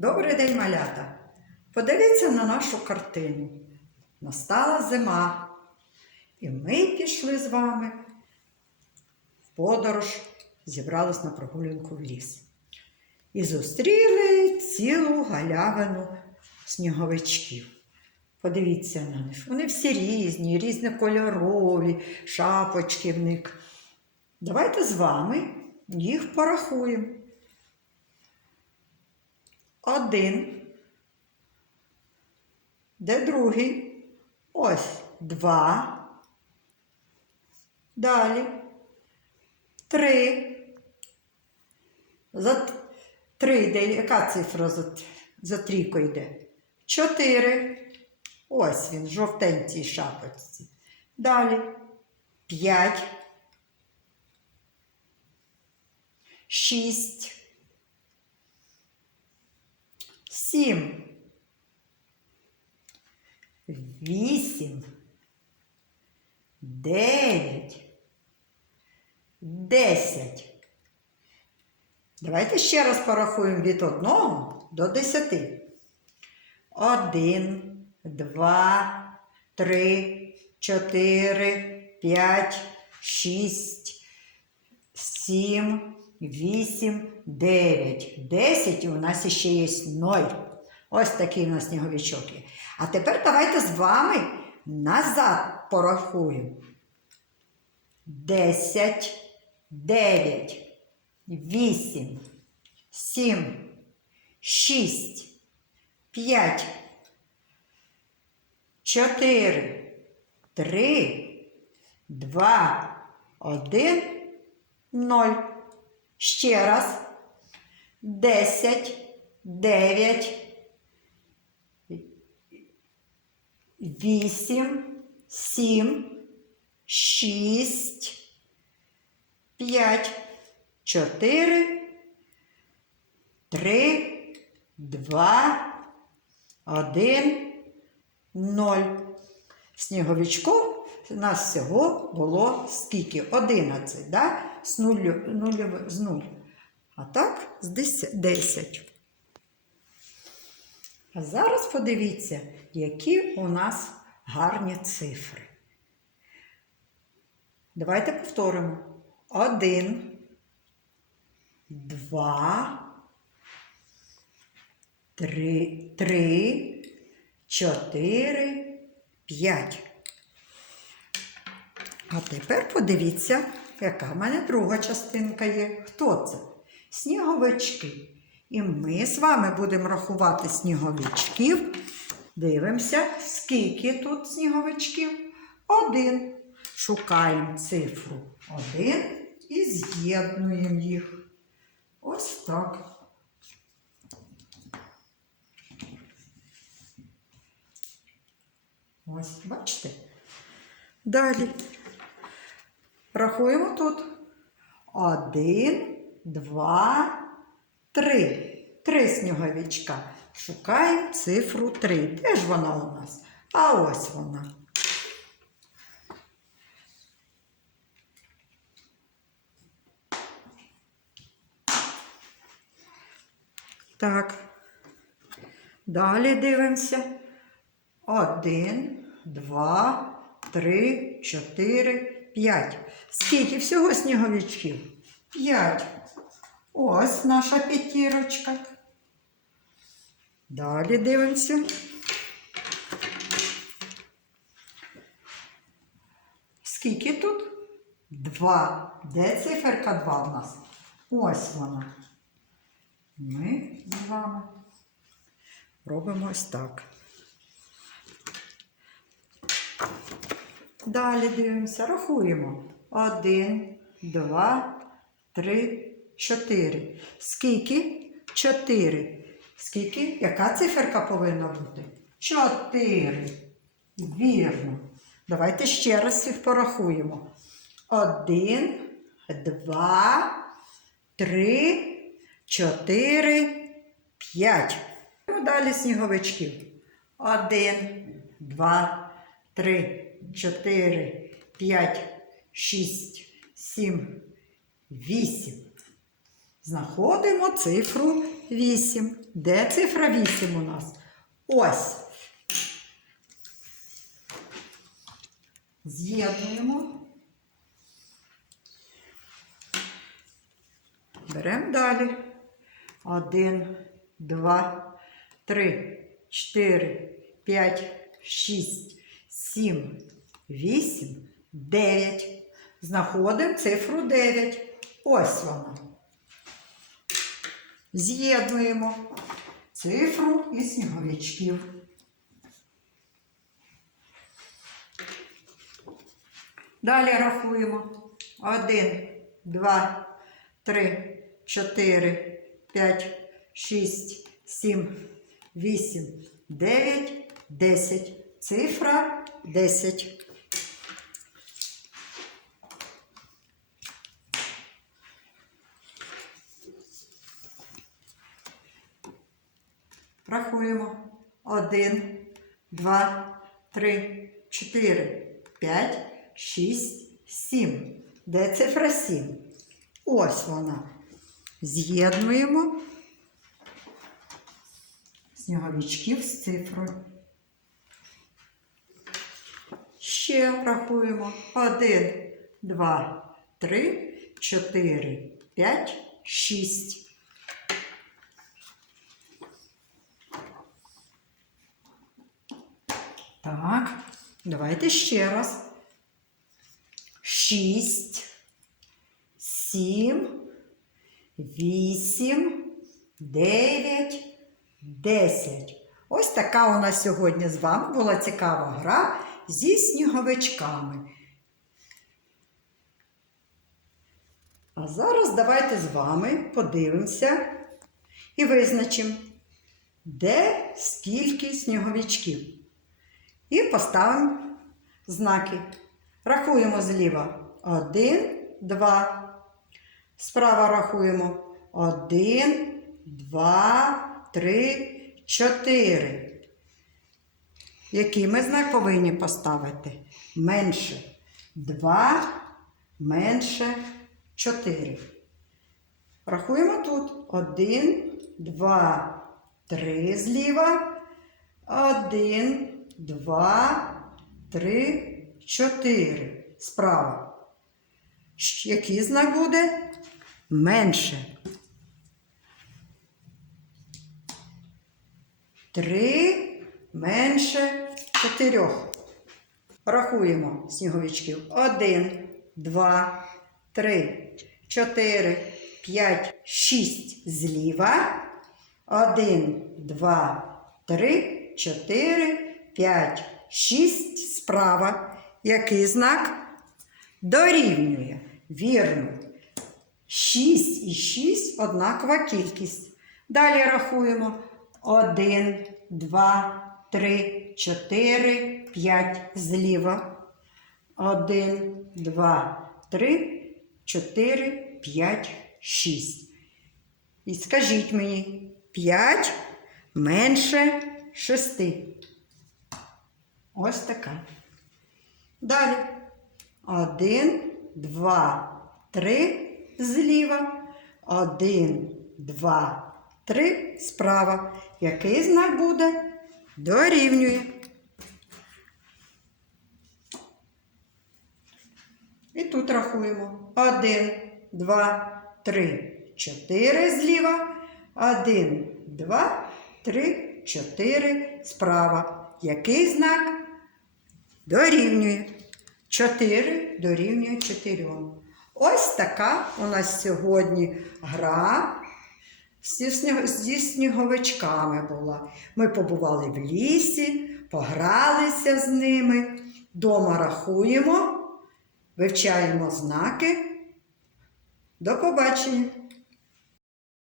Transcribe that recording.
Добрий день, малята! Подивіться на нашу картину. Настала зима, і ми пішли з вами в подорож, зібрались на прогулянку в ліс. І зустріли цілу галявину сніговичків. Подивіться на них. Вони всі різні, різнокольорові, шапочки в них. Давайте з вами їх порахуємо. Один. Де другий? Ось два. Далі. Три. За три йде. Яка цифра за, за трійко йде? Чотири. Ось він, жовтенькій шапочці. Далі. П'ять. Шість. Сім. Вісім. Дев'ять. Десять. Давайте ще раз порахуємо від одного до десяти. Один, два, три, чотири, п'ять, шість, сім, вісім, дев'ять. Десять і у нас ще є ноль. Ось такий у нас сніговичок є. А тепер давайте з вами назад порахуємо. Десять, дев'ять, вісім, сім, шість, п'ять, чотири, три, два, один, ноль. Ще раз. Десять, дев'ять, вісім, сім, шість, п'ять, чотири, три, два, один, ноль. Сніговичком у нас всього було скільки? Одинадцять, да? з, нулю, нулю, з нуль. А так з десять- десять. А зараз подивіться, які у нас гарні цифри. Давайте повторимо. Один, два, три, три, чотири, п'ять. А тепер подивіться, яка в мене друга частинка є. Хто це? Сніговички. І ми з вами будемо рахувати сніговичків. Дивимося, скільки тут сніговичків. Один. Шукаємо цифру один і з'єднуємо їх. Ось так. Ось, бачите? Далі. Рахуємо тут. Один, два, три. Три сніговичка. Шукаємо цифру три. Де ж вона у нас? А ось вона. Так. Далі дивимося. Один, два, три, чотири, п'ять. Скільки всього сніговичків? П'ять. Ось наша п'ятірочка. Далі дивимося. Скільки тут? Два. Де циферка два в нас? Ось вона. Ми з вами робимо ось так. Далі дивимося, рахуємо. Один, два, три, чотири. Скільки? Чотири. Скільки? Яка циферка повинна бути? Чотири. Вірно. Давайте ще раз їх порахуємо. Один, два, три, чотири, п'ять. Далі сніговичків. Один, два, три, чотири, п'ять, шість, сім, вісім. знаходимо цифру 8. Де цифра 8 у нас? Ось. З'єднуємо. Беремо далі. Один, два, три, чотири, п'ять, шість, сім, вісім, дев'ять. Знаходимо цифру 9. Ось вона. З'єднуємо цифру і сніговичків. Далі рахуємо. Один, два, три, чотири, п'ять, шість, сім, вісім, дев'ять, десять. Цифра десять. Рахуємо. Один, два, три, чотири, п'ять, шість, сім. Де цифра сім? Ось вона. З'єднуємо сніговичків з цифрою. Ще рахуємо. Один, два, три, чотири, п'ять, шість. Так, давайте ще раз. Шість, сім, вісім, дев'ять, десять. Ось така у нас сьогодні з вами була цікава гра зі сніговичками. А зараз давайте з вами подивимося і визначимо, де скільки сніговичків. І поставимо знаки. Рахуємо зліва. Один, два. Справа рахуємо. Один, два, три, чотири. Який ми знак повинні поставити? Менше. Два, менше чотири. Рахуємо тут. Один, два, три зліва. Один, два, три, чотири. Справа. Який знак буде? Менше. Три менше чотирьох. Рахуємо сніговичків. Один, два, три, чотири, п'ять, шість зліва. Один, два, три, чотири, п'ять, шість справа. Який знак? Дорівнює. Вірно. 6 і 6 однакова кількість. Далі рахуємо. 1, 2, 3, 4, 5 зліва. 1, 2, 3, 4, 5, 6. І скажіть мені, 5 менше 6. Ось така. Далі. Один, два, три зліва. Один, два, три справа. Який знак буде? Дорівнює. І тут рахуємо. Один, два, три, чотири зліва. Один, два, три, чотири справа. Який знак? Дорівнює. 4 дорівнює 4. Ось така у нас сьогодні гра зі, сніговичками була. Ми побували в лісі, погралися з ними, дома рахуємо, вивчаємо знаки. До побачення!